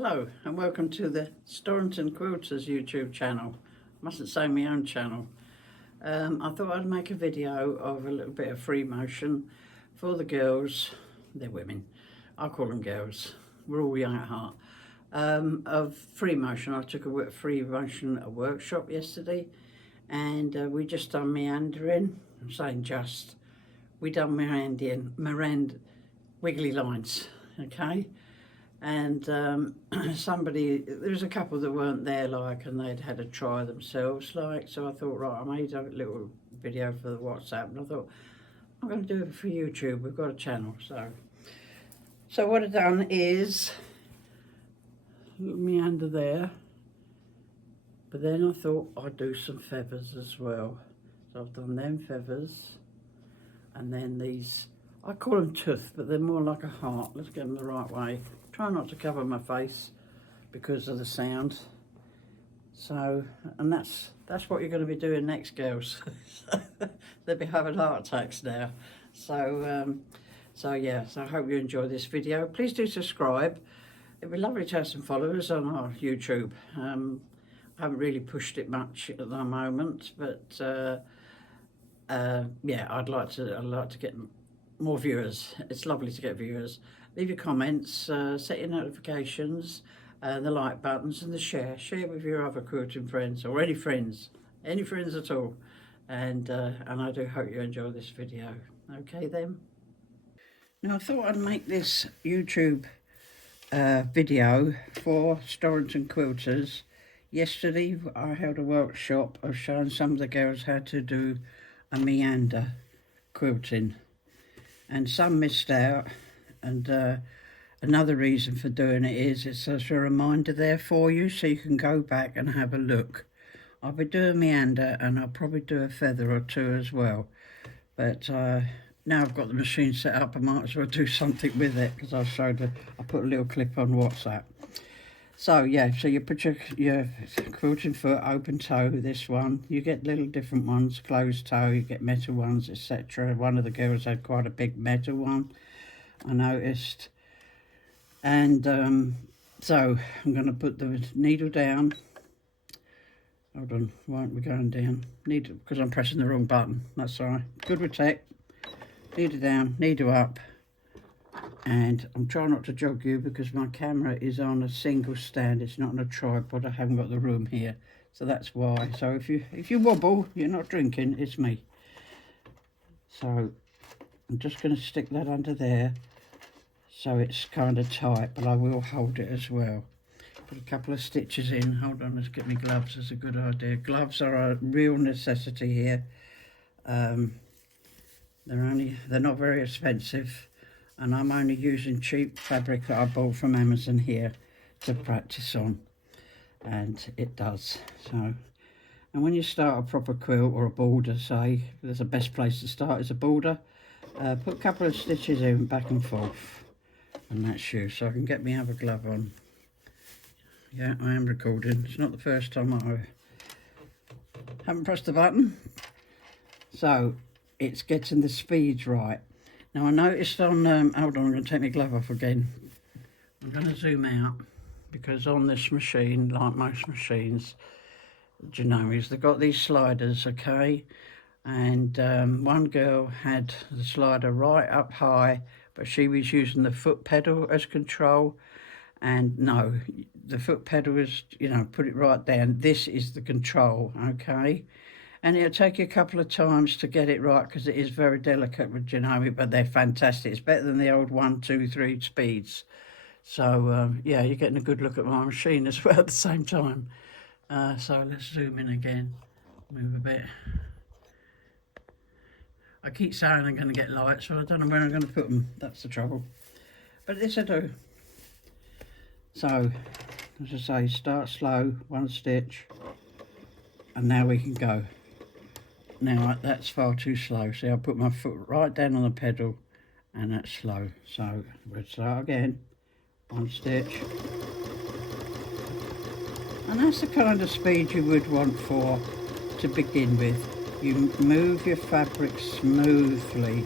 Hello and welcome to the Storrington Quilters YouTube channel. Mustn't say my own channel. I thought I'd make a video of a little bit of free motion for the girls. They're women, I call them girls, we're all young at heart. Of free motion. I took a free motion workshop yesterday, and we just done meandering. I'm saying just, we done meandering wiggly lines, okay? And there was a couple that weren't there, like, and they'd had a try themselves, like, so I thought, right, I made a little video for the WhatsApp, and I thought, I'm going to do it for YouTube. We've got a channel. So what I've done is meander there, but then I thought I'd do some feathers as well. So I've done them feathers, and then these, I call them tooth, but they're more like a heart. Let's get them the right way. Try not to cover my face because of the sound. So, and that's what you're going to be doing next, girls. They'll be having heart attacks now. So yeah, so I hope you enjoy this video. Please do subscribe. It'd be lovely to have some followers on our YouTube. I haven't really pushed it much at the moment, but yeah, I'd like to get more viewers. It's lovely to get viewers. Leave your comments, set your notifications, the like buttons, and the share. Share with your other quilting friends, or any friends at all. And I do hope you enjoy this video. Okay then. Now I thought I'd make this YouTube video for Storrington Quilters. Yesterday I held a workshop of showing some of the girls how to do a meander quilting, and some missed out. And another reason for doing it is it's as a reminder there for you, so you can go back and have a look. I'll be doing meander, and I'll probably do a feather or two as well. But now I've got the machine set up, I might as well do something with it, because I put a little clip on WhatsApp. So yeah, so you put your quilting foot, open toe, this one. You get little different ones, closed toe, you get metal ones, etc. One of the girls had quite a big metal one, I noticed. And so I'm going to put the needle down. Hold on, why aren't we going down? Needle, because I'm pressing the wrong button. That's all right. Good with tech. Needle down, needle up. And I'm trying not to jog you because my camera is on a single stand. It's not on a tripod. I haven't got the room here, so that's why. So if you wobble, you're not drinking. It's me. So I'm just going to stick that under there, so it's kind of tight, but I will hold it as well. Put a couple of stitches in. Hold on, let's get my gloves. That's a good idea. Gloves are a real necessity here. They're not very expensive, and I'm only using cheap fabric that I bought from Amazon here to practice on, and it does. So, and when you start a proper quilt or a border, say, there's the best place to start is a border. Put a couple of stitches in back and forth, and that's you. So I can get my other glove on. Yeah, I am recording. It's not the first time I haven't pressed the button. So it's getting the speeds right. Now I noticed on, hold on, I'm going to take my glove off again. I'm going to zoom out, because on this machine, like most machines, Genomes, they've got these sliders, okay? And one girl had the slider right up high, but she was using the foot pedal as control. And no, the foot pedal is, you know, put it right down. This is the control, okay? And it'll take you a couple of times to get it right, because it is very delicate with Genome, but they're fantastic. It's better than the old 1, 2, 3 speeds. So yeah, you're getting a good look at my machine as well at the same time. So let's zoom in again, move a bit. I keep saying I'm going to get lights, so I don't know where I'm going to put them. That's the trouble. But this I do. So, as I say, start slow, one stitch, and now we can go. Now that's far too slow. See, I put my foot right down on the pedal, and that's slow. So we'll start again, one stitch. And that's the kind of speed you would want to begin with. You move your fabric smoothly.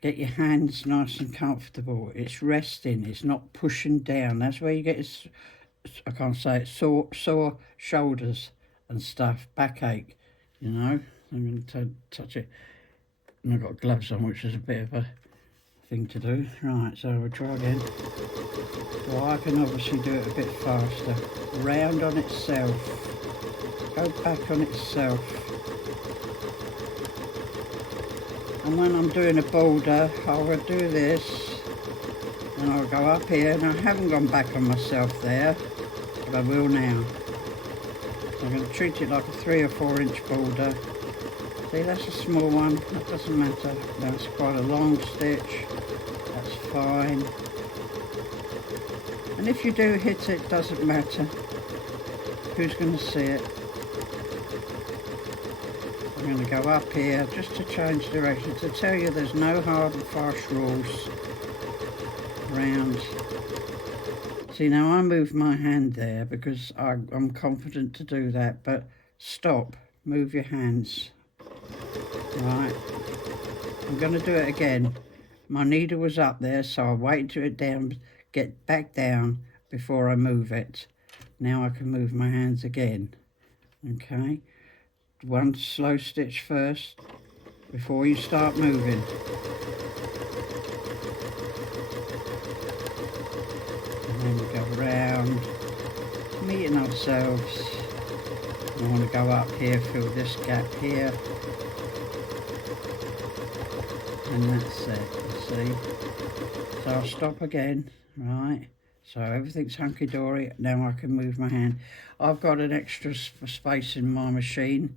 Get your hands nice and comfortable. It's resting, it's not pushing down. That's where you get, I can't say it, sore shoulders and stuff, backache, you know. I'm going to touch it. And I've got gloves on, which is a bit of a thing to do. Right, so we'll try again. Well, I can obviously do it a bit faster. Round on itself. Go back on itself. And when I'm doing a border, I'll do this. And I'll go up here. And I haven't gone back on myself there, but I will now. So I'm going to treat it like a 3 or 4 inch border. See, that's a small one. That doesn't matter. That's quite a long stitch. That's fine. And if you do hit it, doesn't matter. Who's going to see it? I'm going to go up here just to change direction, to tell you there's no hard and fast rules around. See, now I move my hand there because I'm confident to do that, but stop, move your hands. Right, I'm going to do it again. My needle was up there, so I wait till it get back down before I move it. Now I can move my hands again. Okay, one slow stitch first before you start moving. And then we go round, meeting ourselves. I want to go up here, fill this gap here. And that's it, you see. So I'll stop again, right? So everything's hunky-dory. Now I can move my hand. I've got an extra space in my machine,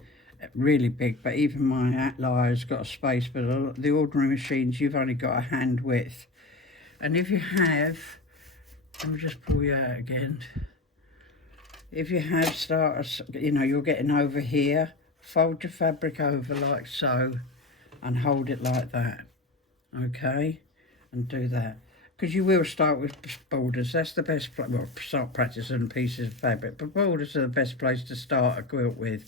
really big, but even my Atlayer's got a space, but the ordinary machines, you've only got a hand width. And if you have, let me just pull you out again. If you have you're getting over here, fold your fabric over like so, and hold it like that, okay? And do that. Because you will start with borders. That's the best place. Well, start practicing pieces of fabric, but borders are the best place to start a quilt with.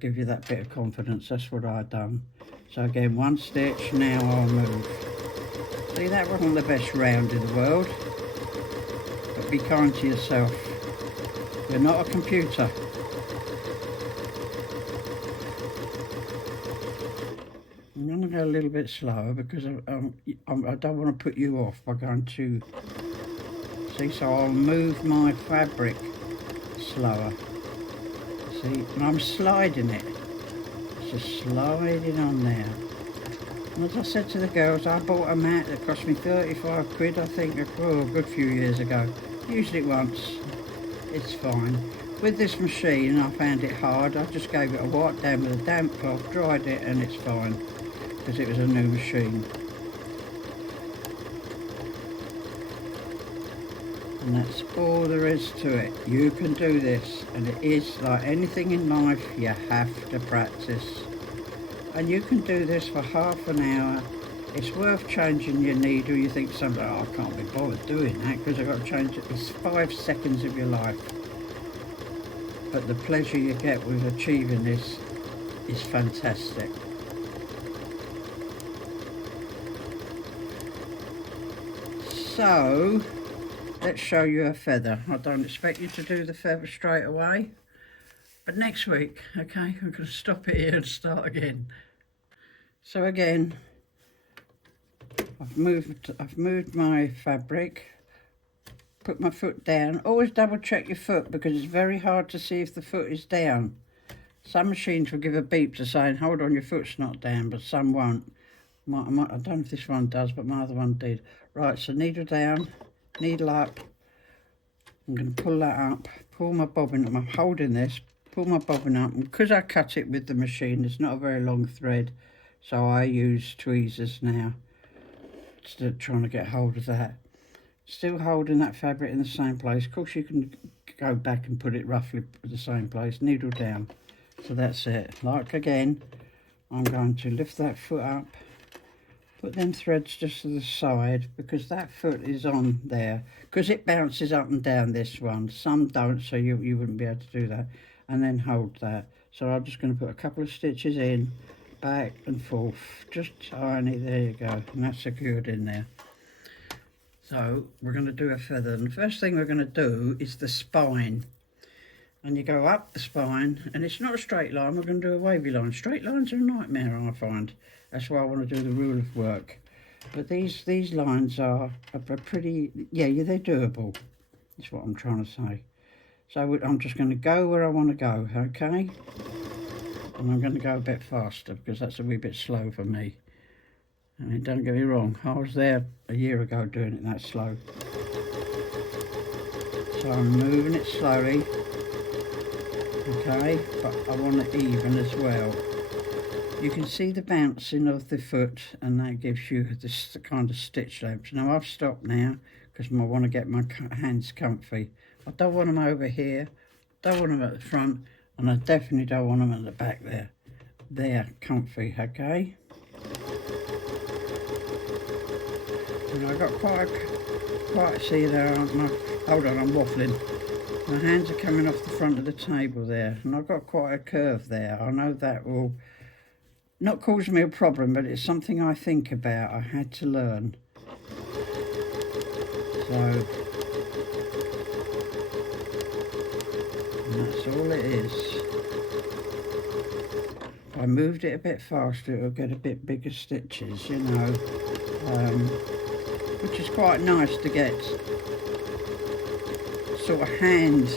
Give you that bit of confidence. That's what I've done. So again, one stitch. Now I'll move. See, that wasn't the best round in the world, but be kind to yourself. You're not a computer. I'm going to go a little bit slower because I don't want to put you off by going too... See, so I'll move my fabric slower. See, and I'm sliding it. It's just sliding on there. And as I said to the girls, I bought a mat that cost me 35 quid, I think, a good few years ago. Used it once. It's fine. With this machine, I found it hard. I just gave it a wipe down with a damp cloth, dried it, and it's fine. Because it was a new machine. And that's all there is to it. You can do this, and it is like anything in life, you have to practice. And you can do this for half an hour. It's worth changing your needle. You think something, oh, I can't be bothered doing that because I've got to change it. It's 5 seconds of your life. But the pleasure you get with achieving this is fantastic. So, let's show you a feather. I don't expect you to do the feather straight away, but next week, okay, I'm going to stop it here and start again. So again, I've moved my fabric, put my foot down. Always double check your foot because it's very hard to see if the foot is down. Some machines will give a beep to saying, hold on, your foot's not down, but some won't. I don't know if this one does, but my other one did. Right, so needle down, needle up. I'm going to pull that up, pull my bobbin, I'm holding this, pull my bobbin up. And because I cut it with the machine, it's not a very long thread, so I use tweezers now, instead of trying to get hold of that. Still holding that fabric in the same place. Of course, you can go back and put it roughly in the same place, needle down. So that's it. Like again, I'm going to lift that foot up. Put them threads just to the side because that foot is on there. Because it bounces up and down, this one. Some don't, so you wouldn't be able to do that. And then hold that. So I'm just going to put a couple of stitches in, back and forth, just tiny. There you go, and that's secured in there. So we're going to do a feather, and the first thing we're going to do is the spine. And you go up the spine, and it's not a straight line, we're going to do a wavy line. Straight lines are a nightmare, I find. That's why I want to do the rule of work. But these lines are pretty, yeah, they're doable. That's what I'm trying to say. So I'm just going to go where I want to go, okay? And I'm going to go a bit faster because that's a wee bit slow for me. And don't get me wrong, I was there a year ago doing it that slow. So I'm moving it slowly. Okay, but I want it even as well. You can see the bouncing of the foot, and that gives you this kind of stitch length. Now I've stopped now because I want to get my hands comfy. I don't want them over here, don't want them at the front, and I definitely don't want them at the back there. They're comfy, okay? And I've got quite see there, hold on, I'm waffling. My hands are coming off the front of the table there, and I've got quite a curve there. I know that will not cause me a problem, but it's something I think about. I had to learn. So, and that's all it is. If I moved it a bit faster, it'll get a bit bigger stitches, you know, which is quite nice to get sort of hand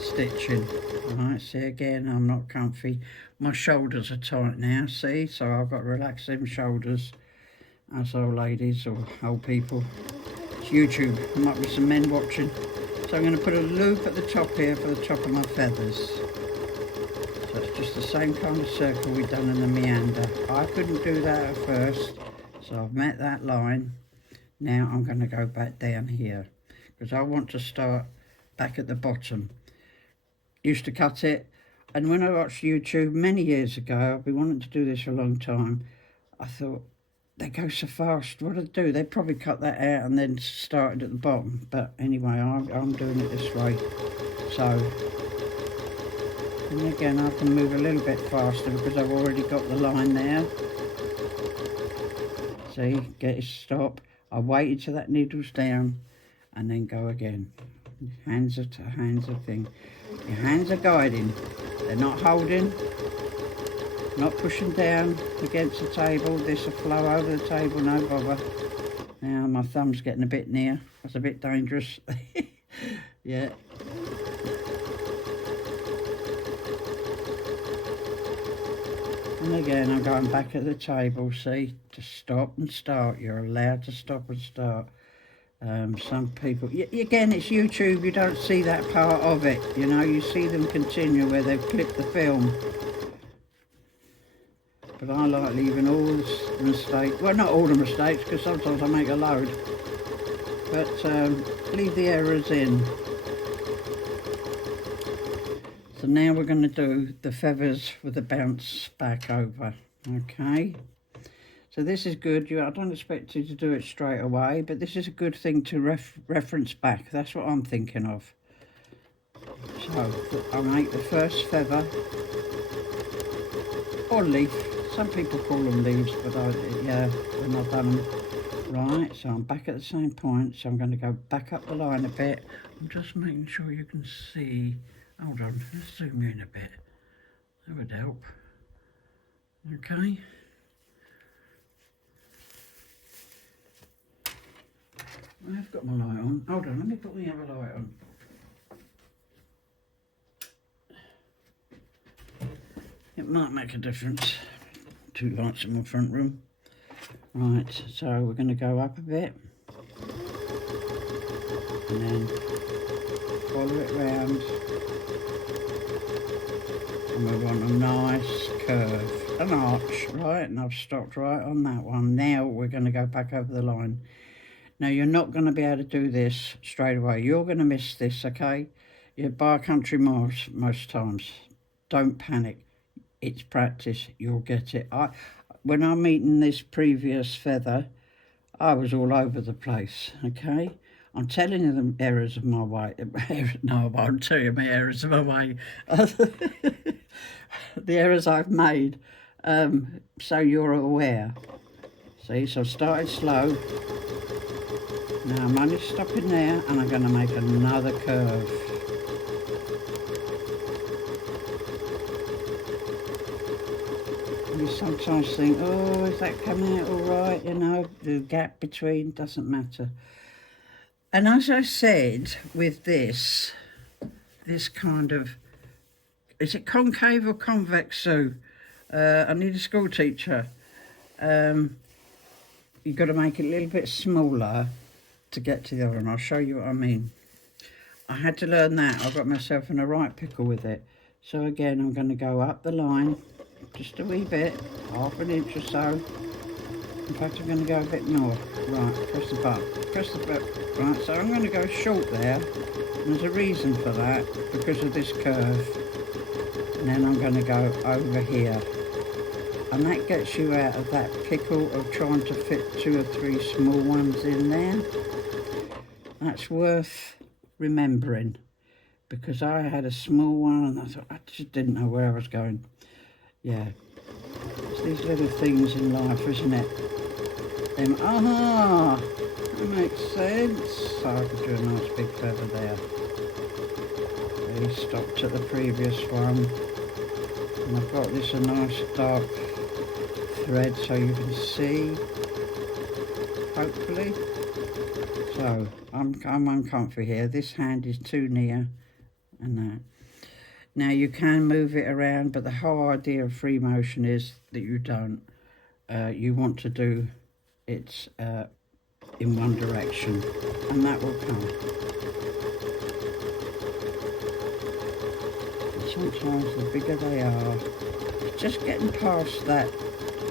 stitching. Alright, see again, I'm not comfy. My shoulders are tight now, see, so I've got to relax them shoulders. Us old ladies or old people. It's YouTube, there might be some men watching. So I'm going to put a loop at the top here for the top of my feathers. So it's just the same kind of circle we've done in the meander. I couldn't do that at first, so I've met that line. Now I'm going to go back down here because I want to start back at the bottom. Used to cut it, and when I watched YouTube many years ago, I've been wanting to do this for a long time, I thought, they go so fast, what do they do? They'd probably cut that out and then started at the bottom. But anyway, I'm doing it this way. So, and again, I can move a little bit faster because I've already got the line there. See, get it stop. I waited till that needle's down and then go again. Hands are thing. Your hands are guiding. They're not holding, not pushing down against the table. This will flow over the table, no bother. Now my thumb's getting a bit near. That's a bit dangerous. Yeah. And again, I'm going back at the table, see, to stop and start. You're allowed to stop and start. Some people, again, it's YouTube, you don't see that part of it, you know, you see them continue where they've clipped the film. But I like leaving all the mistakes, well, not all the mistakes, because sometimes I make a load, but leave the errors in. So now we're going to do the feathers with the bounce back over, okay? So this is good. I don't expect you to do it straight away, but this is a good thing to reference back. That's what I'm thinking of. So I'll make the first feather, or leaf. Some people call them leaves, but yeah, when I've done them. Right, so I'm back at the same point, so I'm going to go back up the line a bit. I'm just making sure you can see. Hold on, let's zoom in a bit. That would help. Okay. I've got my light on. Hold on, let me put the other light on. It might make a difference. 2 lights in my front room. Right, so we're going to go up a bit. And then follow it round. And we want a nice curve, an arch, right? And I've stopped right on that one. Now we're going to go back over the line. Now, you're not going to be able to do this straight away. You're going to miss this, okay? You're by a country miles most times. Don't panic. It's practice. You'll get it. When I'm eating this previous feather, I was all over the place, okay? I'm telling you the errors of my way. No, I won't tell you my errors of my way. The errors I've made. so you're aware. See, so I started slow. Now I'm only stopping there and I'm going to make another curve. You sometimes think, oh, is that coming out all right? You know, the gap between doesn't matter. And as I said, with this kind of, is it concave or convex, Sue? I need a school teacher. You've got to make it a little bit smaller to get to the other one. I'll show you what I mean. I had to learn that. I got myself in a right pickle with it. So again, I'm going to go up the line just a wee bit, half an inch or so. In fact, I'm going to go a bit more. Right, press the button. Press the button. Right, so I'm going to go short there. And there's a reason for that, because of this curve. And then I'm going to go over here. And that gets you out of that pickle of trying to fit 2 or 3 small ones in there. That's worth remembering, because I had a small one and I thought, I just didn't know where I was going. Yeah, it's these little things in life, isn't it? Aha, that makes sense. So I could do a nice big feather there. He stopped at the previous one. And I've got this a nice dark thread so you can see, hopefully. So I'm uncomfy here. This hand is too near and that. Now you can move it around, but the whole idea of free motion is that you don't. You want to do it in one direction, and that will come. And sometimes the bigger they are, just getting past that.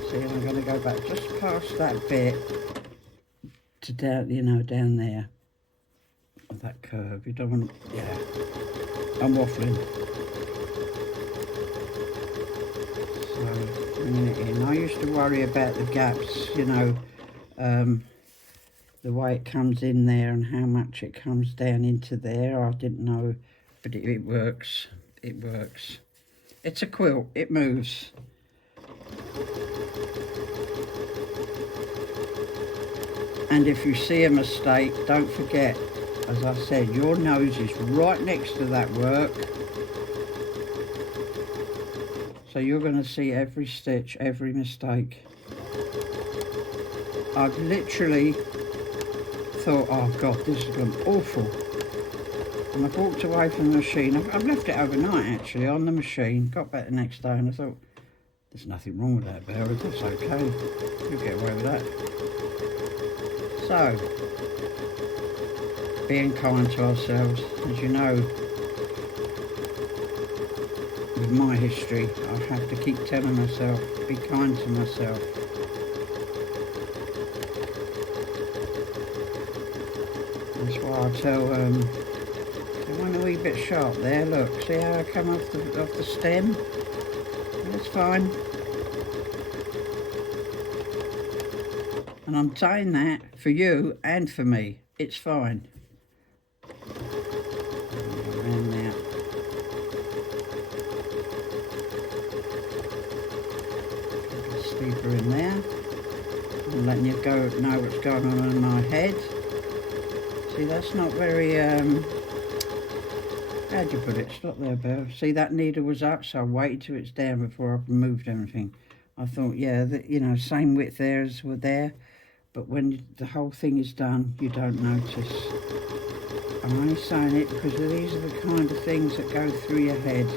See, I'm going to go back just past that bit to down, you know, down there. That curve. You don't want. Yeah, I'm waffling. So bringing it in. I used to worry about the gaps, you know, the way it comes in there and how much it comes down into there. I didn't know, but it works. It works. It's a quilt. It moves. And if you see a mistake, don't forget, as I said, your nose is right next to that work. So you're going to see every stitch, every mistake. I've literally thought, oh God, this has gone awful. And I've walked away from the machine. I've left it overnight actually on the machine. Got back the next day and I thought, there's nothing wrong with that, Barry. That's okay. You'll get away with that. So, being kind to ourselves. As you know, with my history, I have to keep telling myself, be kind to myself. That's why I tell, I went a wee bit sharp there, look, see how I come off the stem? That's fine. And I'm saying that for you and for me, it's fine. Around now. Steeper in there. I'm letting you know what's going on in my head. See, that's not very, how'd you put it? Stop there, Bill. See, that needle was up, so I waited till it's down before I moved everything. I thought, yeah, you know, same width there as were there, but when the whole thing is done, you don't notice. I'm only saying it because these are the kind of things that go through your head.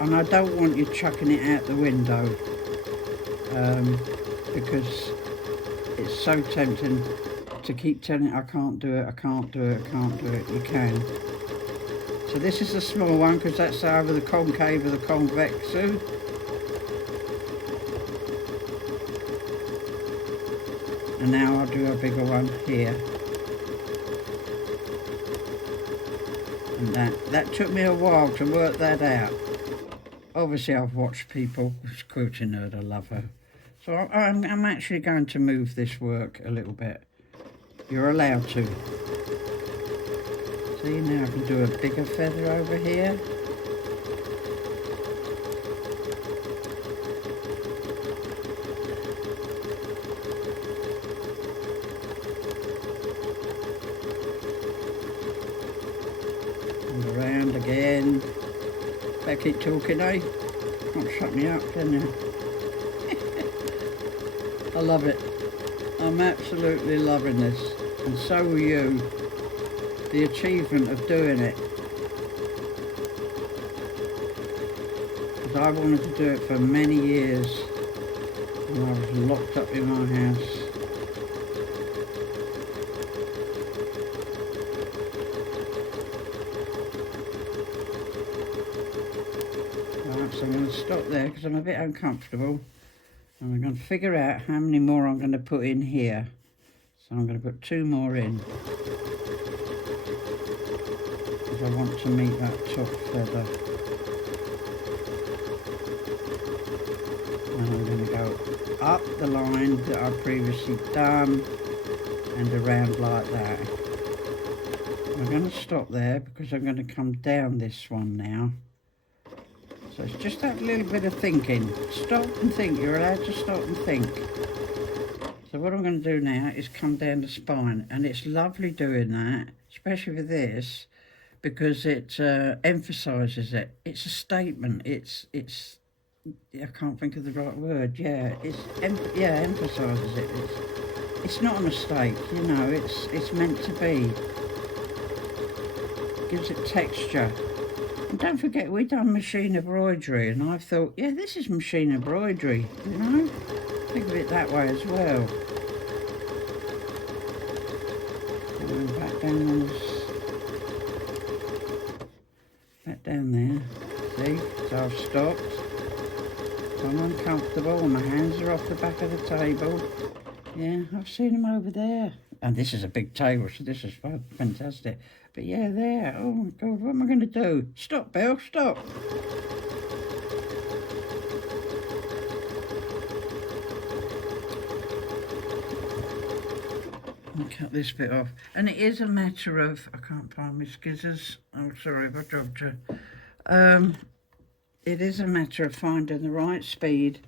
And I don't want you chucking it out the window, because it's so tempting to keep telling it, I can't do it, I can't do it, I can't do it. You can. So this is a small one because that's either the concave or the convex. And now I'll do a bigger one here. And that took me a while to work that out. Obviously I've watched people, it's quilting nerd, I love her. So I'm actually going to move this work a little bit. You're allowed to. See, now I can do a bigger feather over here. Better keep talking, eh? Can't shut me up, can you? I love it. I'm absolutely loving this. And so are you. The achievement of doing it. Because I wanted to do it for many years. And I was locked up in my house. Right, so I'm going to stop there because I'm a bit uncomfortable. And we're going to figure out how many more I'm going to put in here. So I'm going to put 2 more in. Because I want to meet that top feather. And I'm going to go up the line that I've previously done and around like that. I'm going to stop there because I'm going to come down this one now. So it's just that little bit of thinking. Stop and think. You're allowed to stop and think. So what I'm going to do now is come down the spine, and it's lovely doing that, especially with this, because it emphasises it. It's a statement. It's I can't think of the right word. Yeah, emphasises it. It's not a mistake. You know, it's meant to be. Gives it texture. And don't forget, we done machine embroidery, and I thought, yeah, this is machine embroidery, you know? Think of it that way as well. And back down on this, back down there. See? So I've stopped. I'm uncomfortable, and my hands are off the back of the table. Yeah, I've seen them over there. And this is a big table, so this is fantastic. But yeah, there. Oh my God, what am I going to do? Stop, Bill, stop. I'll cut this bit off. And it is a matter of, I can't find my scissors. Oh, sorry if I dropped you. It is a matter of finding the right speed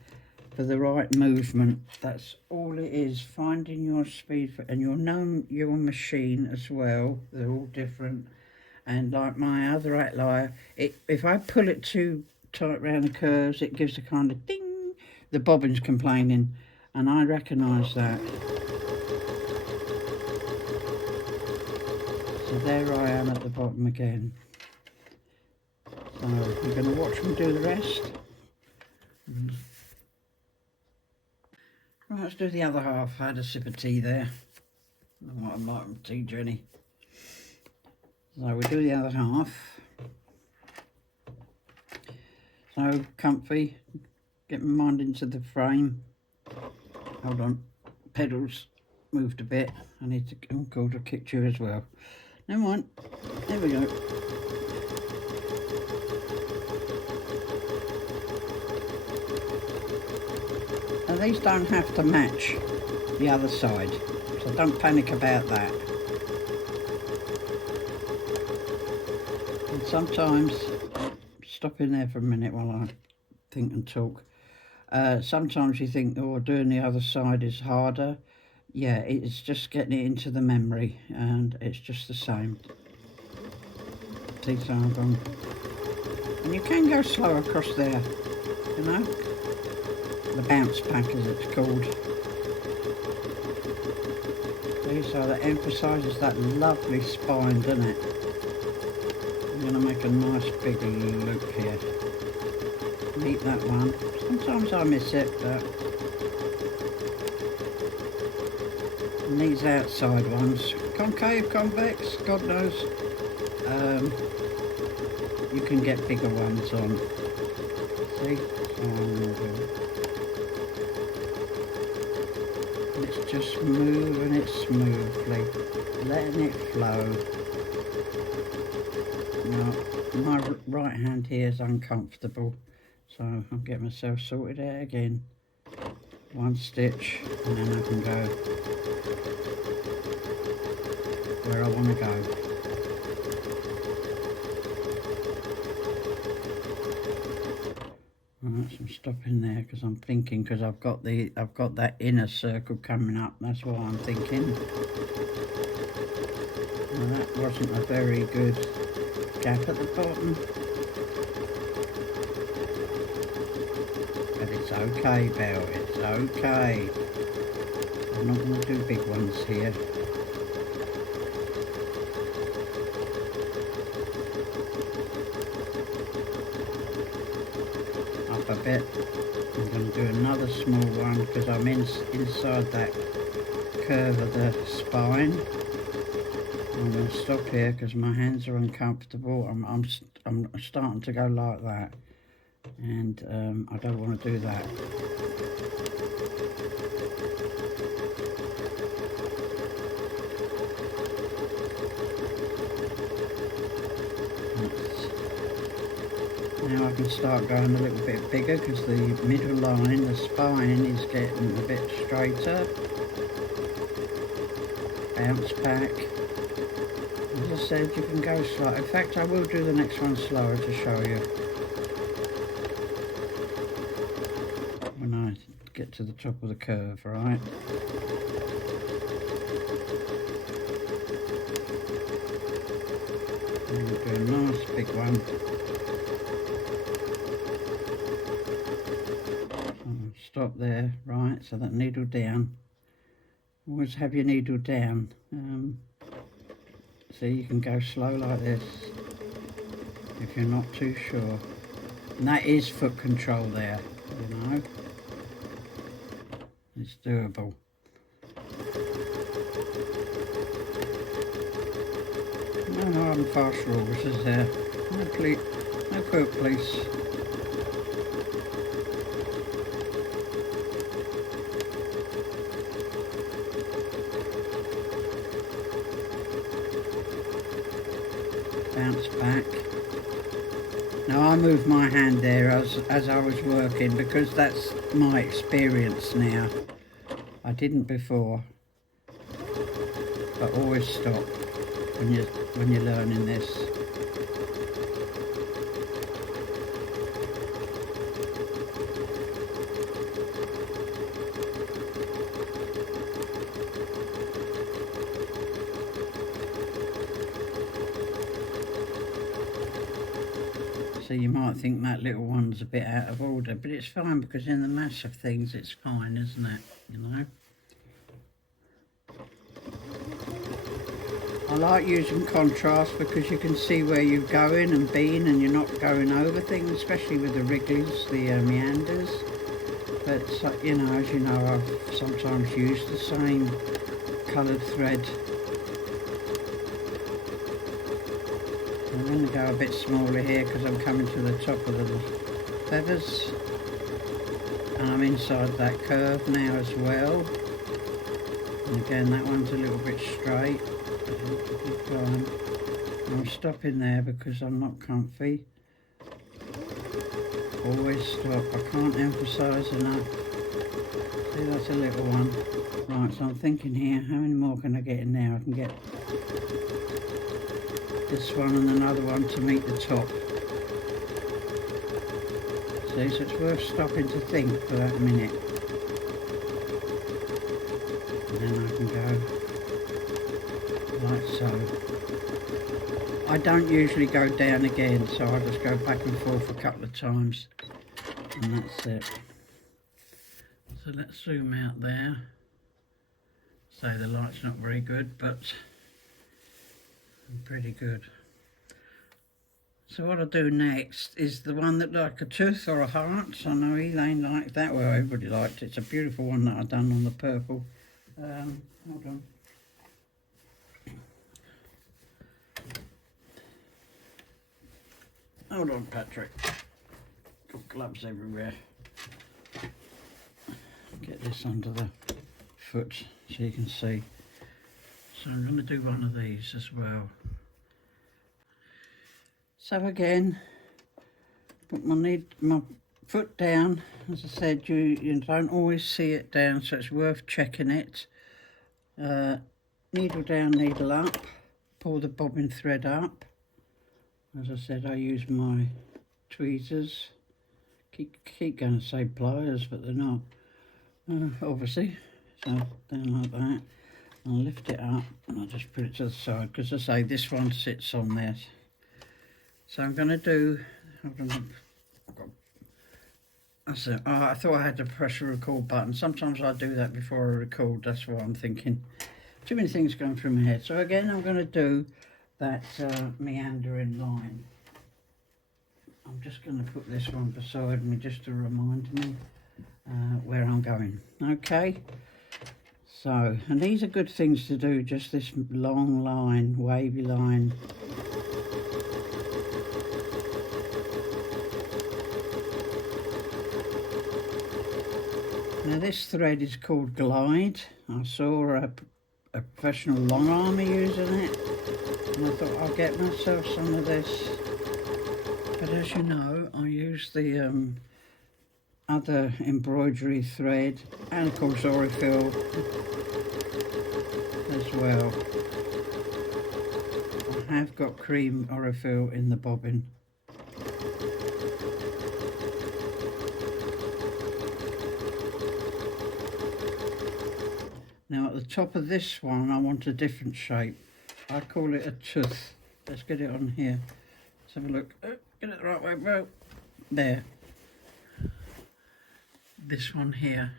for the right movement. That's all it is, finding your speed for, and you'll know your machine as well. They're all different. And like my other outlier, if I pull it too tight around the curves, it gives a kind of ding. The bobbin's complaining, and I recognise that. So there I am at the bottom again. So you're going to watch me do the rest. Right, let's do the other half. I had a sip of tea there. I'm like tea, Jenny. So we do the other half. So comfy. Get my mind into the frame. Hold on. Pedals moved a bit. I need to, oh God, I kicked you as well. Never mind. There we go. Now these don't have to match the other side, so don't panic about that. And sometimes, stop in there for a minute while I think and talk. Sometimes you think, oh, doing the other side is harder. Yeah, it's just getting it into the memory, and it's just the same. See, so I've gone. And you can go slow across there, you know. The bounce pack, as it's called. See, so that emphasises that lovely spine, doesn't it? I'm going to make a nice big loop here. Meet that one. Sometimes I miss it, but and these outside ones, concave, convex, God knows, you can get bigger ones on. See? It's just moving it smoothly, letting it flow. Now, my right hand here is uncomfortable, so I'll get myself sorted out again. One stitch, and then I can go where I want to go. Right, so I'm stopping there because I'm thinking, because I've got that inner circle coming up. That's what I'm thinking. Now that wasn't a very good gap at the bottom. okay, Belle, it's okay. I'm not going to do big ones here. Up a bit. I'm going to do another small one because I'm inside that curve of the spine. I'm going to stop here because my hands are uncomfortable. I'm starting to go like that, and I don't want to do that. Now I can start going a little bit bigger because the middle line, the spine, is getting a bit straighter. Bounce back. As I said, you can go slow. In fact, I will do the next one slower to show you when I get to the top of the curve, right? And we'll do a nice big one. Stop there, right? So that needle down. Always have your needle down. See, you can go slow like this if you're not too sure. And that is foot control there, you know. It's doable. No hard and fast rules, is there? No quilt police. Bounce back. Now I moved my hand there as I was working because that's my experience now. I didn't before, but always stop when you're learning this. So you might think that little one's a bit out of order, but it's fine because in the mass of things it's fine, isn't it? You know? I like using contrast because you can see where you're going and been and you're not going over things, especially with the wrigglies, the meanders. But, you know, as you know, I've sometimes used the same coloured thread. I'm going to go a bit smaller here because I'm coming to the top of the feathers. And I'm inside that curve now as well. And again, that one's a little bit straight. I'm stopping there because I'm not comfy. Always stop. I can't emphasise enough. See, that's a little one. Right, so I'm thinking here, how many more can I get in there? I can get this one and another one to meet the top. See, so it's worth stopping to think for that minute. And then I can go like so. I don't usually go down again, so I just go back and forth a couple of times. And that's it. So let's zoom out there. So the light's not very good, but pretty good. So what I'll do next is the one that like a tooth or a heart. I know Elaine liked that, well everybody liked it. It's a beautiful one that I've done on the purple. Hold on. Hold on, Patrick. Got gloves everywhere. Get this under the foot so you can see. So I'm going to do one of these as well. So again, put my foot down. As I said, you don't always see it down, so it's worth checking it. Needle down, needle up. Pull the bobbin thread up. As I said, I use my tweezers. Keep going to say pliers, but they're not, obviously. So down like that. I'll lift it up and I'll just put it to the side because I say this one sits on there. So I'm going to do, hold on, I've got That's it. Oh, I thought I had to press the record button. Sometimes I do that before I record. That's what I'm thinking. Too many things going through my head. So again, I'm going to do that meandering line. I'm just going to put this one beside me just to remind me where I'm going. Okay. So, and these are good things to do. Just this long line, wavy line. Now this thread is called Glide. I saw a professional long armer using it, and I thought I'll get myself some of this. But as you know, I use the other embroidery thread, and of course Orifil as well. I have got cream Orifil in the bobbin. Now at the top of this one I want a different shape. I call it a tooth. Let's get it on here. Let's have a look. Oh, get it the right way, bro. There. This one here.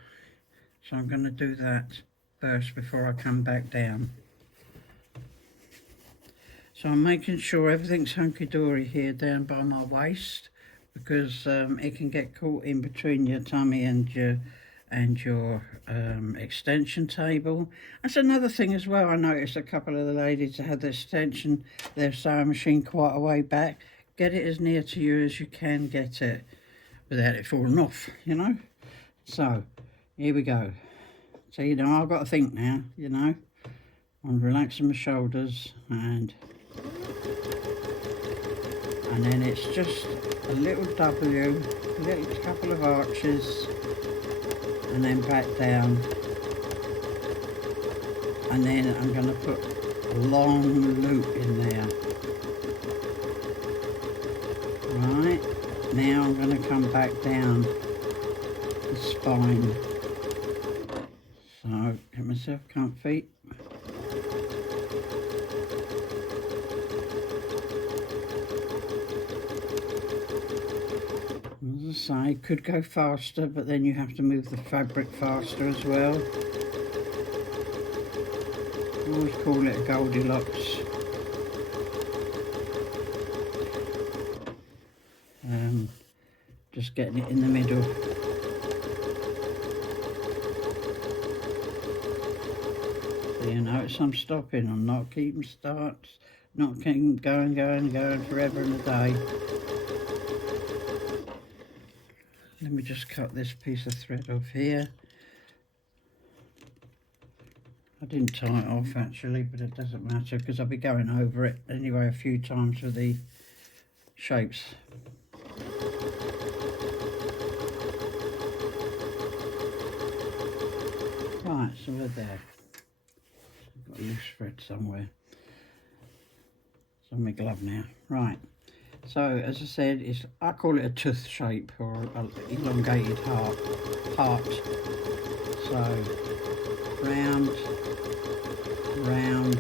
So I'm going to do that first before I come back down. So I'm making sure everything's hunky-dory here down by my waist, because it can get caught in between your tummy and your extension table. That's another thing as well. I noticed a couple of the ladies that had their sewing machine quite a way back. Get it as near to you as you can get it without it falling off, you know. So here we go. So you know, I've got to think now, you know. I'm relaxing my shoulders, and then it's just a little W, a little couple of arches, and then back down, and then I'm going to put a long loop in there. Right, now I'm going to come back down the spine. So get myself comfy. As I say, could go faster, but then you have to move the fabric faster as well. I always call it a Goldilocks. Just getting it in the middle. So you notice I'm stopping. I'm not keeping starts, not keeping going forever and a day. Let me just cut this piece of thread off here. I didn't tie it off actually, but it doesn't matter because I'll be going over it anyway a few times for the shapes. Right, so we're there. I've got a loose thread somewhere. It's on my glove now. Right. So as I said, I call it a tooth shape, or an elongated heart. So round, round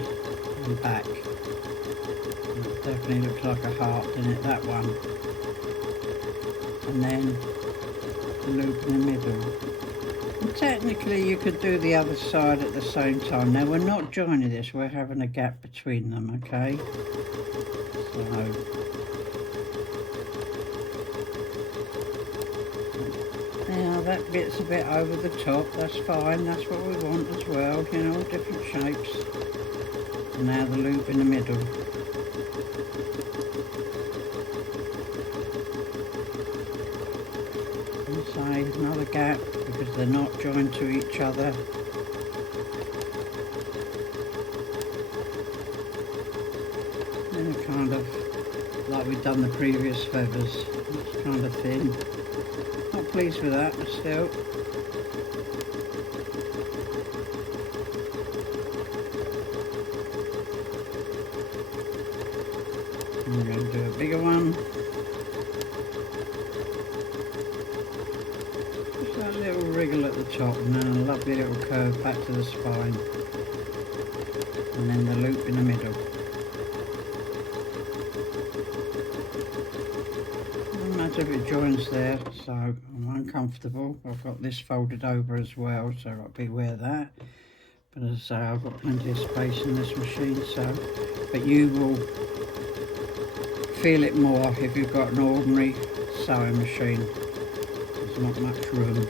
and back. It definitely looks like a heart, doesn't it, that one? And then the loop in the middle. And technically you could do the other side at the same time. Now we're not joining this, we're having a gap between them, okay? So now that bit's a bit over the top, that's fine, that's what we want as well, you know, different shapes. And now the loop in the middle. And say another gap because they're not joined to each other. And kind of like we've done the previous feathers, it's kind of thin. Not pleased with that, but still. I'm going to do a bigger one. Just that little wriggle at the top, and then a lovely little curve back to the spine. And then the loop in the middle. two bit joins there, so I'm uncomfortable. I've got this folded over as well, so I'll be aware of that. But as I say, I've got plenty of space in this machine, so but you will feel it more if you've got an ordinary sewing machine. There's not much room.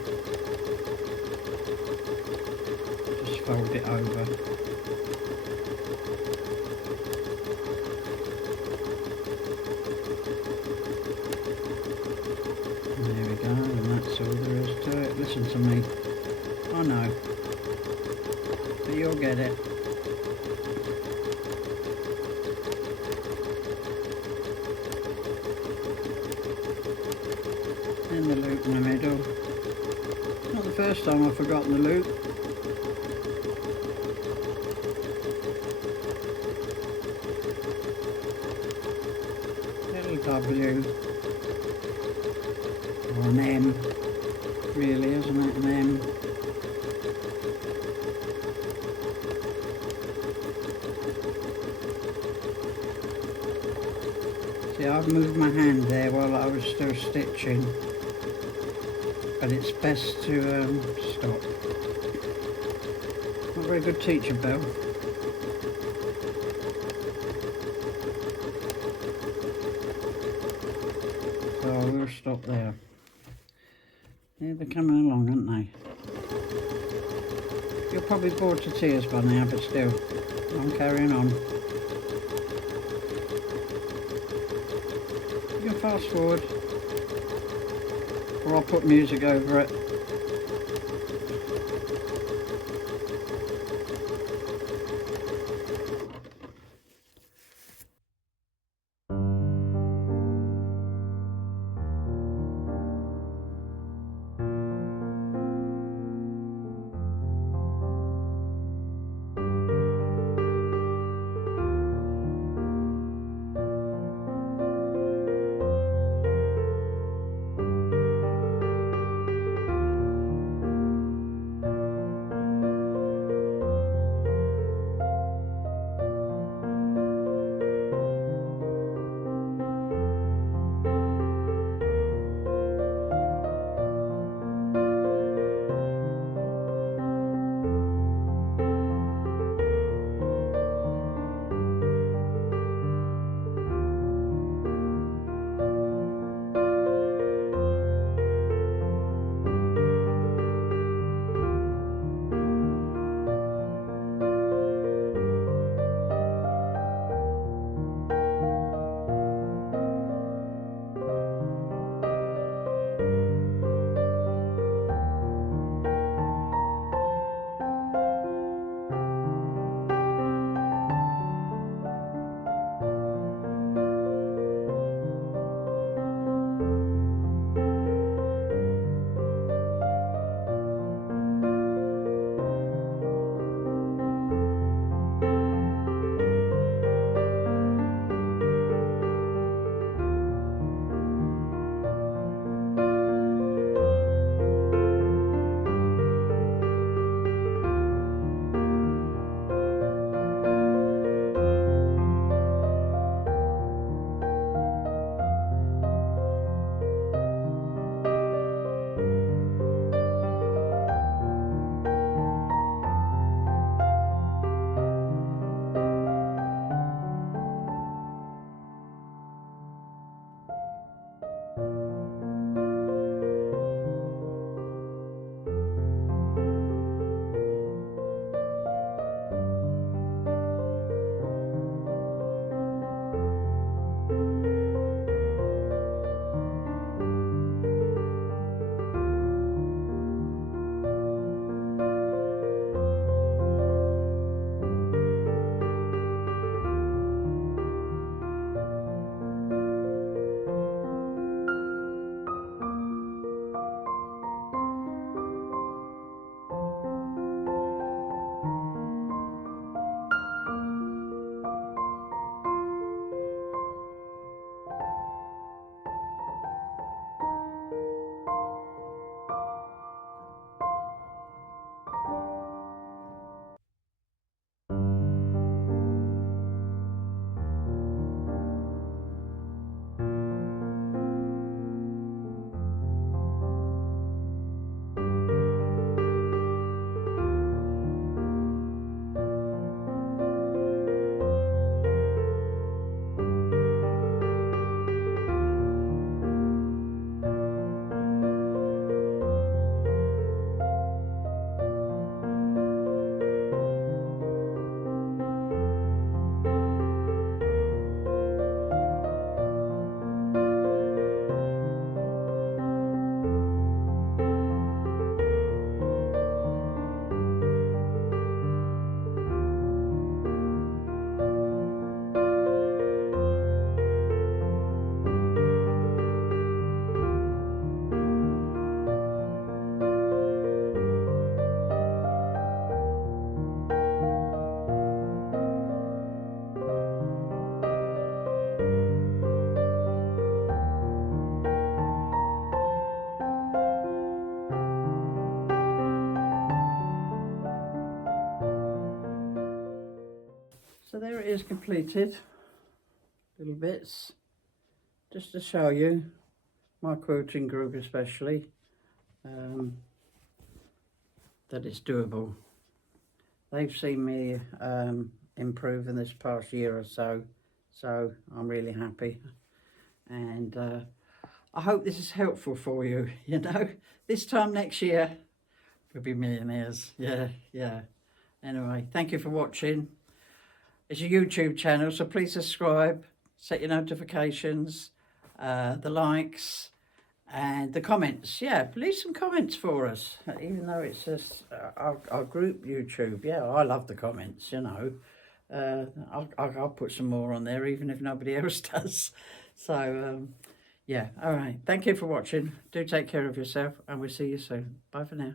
Just fold it over. There we go, and that's all there is to it. Listen to me. I know, but you'll get it. And the loop in the middle. Not the first time I've forgotten the loop. Little W. Or an M, really, isn't it? An M. See, I've moved my hand there while I was still stitching, but it's best to stop. Not a very good teacher, Bill. So I will stop there. Yeah, they're coming along, aren't they? You're probably bored to tears by now, but still, I'm carrying on. You can fast forward, or I'll put music over it. just completed little bits just to show you my quilting group, especially that it's doable. They've seen me improve in this past year or so, so I'm really happy, and I hope this is helpful for you. You know, this time next year we'll be millionaires. Yeah. Anyway, thank you for watching. It's a YouTube channel, so please subscribe, set your notifications, the likes and the comments. Yeah, leave some comments for us, even though it's just our group YouTube. Yeah, I love the comments, you know. I'll put some more on there, even if nobody else does. So, yeah, all right. Thank you for watching. Do take care of yourself, and we'll see you soon. Bye for now.